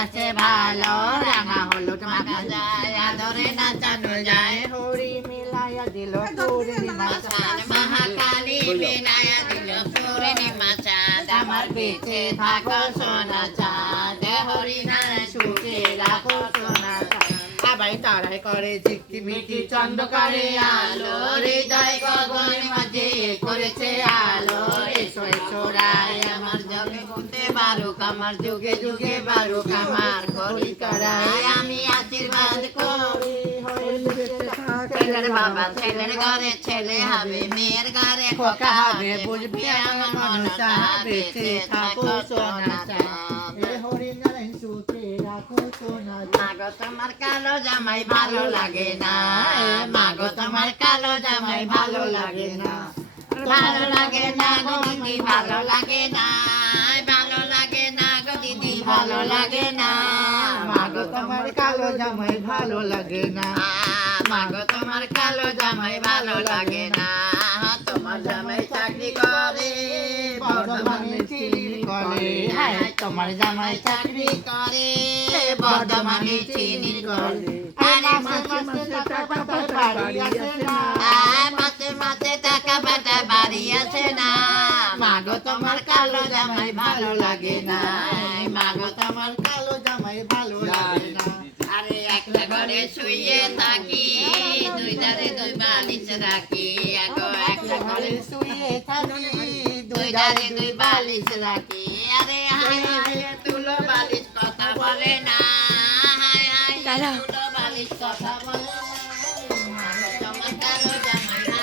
আছে ভালো রাঙা হলুদ মাখা যায় আদরে নাচানো যায় হরি মিলাইয়া দিল পূর্ণিমা চাঁদ মহাকালী মিলাইয়া দিল পূর্ণিমা চাঁদ আমার পিছে থাকো সোনা চাঁদ হরি নারায়ণ সুখে রাখো সোনা চাঁদ সবাই তারাই করে ঝিকিমিকি চন্দ্রকারে আলো হৃদয় গগন মাঝে করেছে আলো এসো এসো রায় আমার জগে বলতে বারুক আমার যুগে যুগে বারুক আমার করি করাই আমি আশীর্বাদ করি ছেলের বাবা ছেলের ঘরে ছেলে হবে মেয়ের ঘরে খোকা হবে বুঝবি আমার মনটা বেঁচে থাকো সোনা চাঁদ হরি নারায়ণ সুখে রাখো সোনা মাগো তোমার কালো জামাই ভালো লাগে না মাগো তোমার কালো জামাই ভালো লাগে না ভালো লাগে না গো দিদি ভালো লাগে না ভালো লাগে না গো দিদি ভালো লাগে না মাগো তোমার কালো জামাই ভালো লাগে না মাগো তোমার কালো জামাই ভালো লাগে না তোমার জামাই চাকরি করে বর্ধমানে চিনি করে তোমার জামাই চাকরি করে বর্ধমানে চিনি করে মাসে মাসে টাকা পাঠা বাড়ি আসে না মাগো তোমার কালো জামাই ভালো লাগে না মাগো তোমার কালো জামাই ভালো লাগে না আরে একটা ঘরে শুয়ে থাকি দুই ধারে দুই বালিশ রাখি একটা ঘরে শুয়ে থাকি দুই ধারে দুই বালিশ রাখি আরে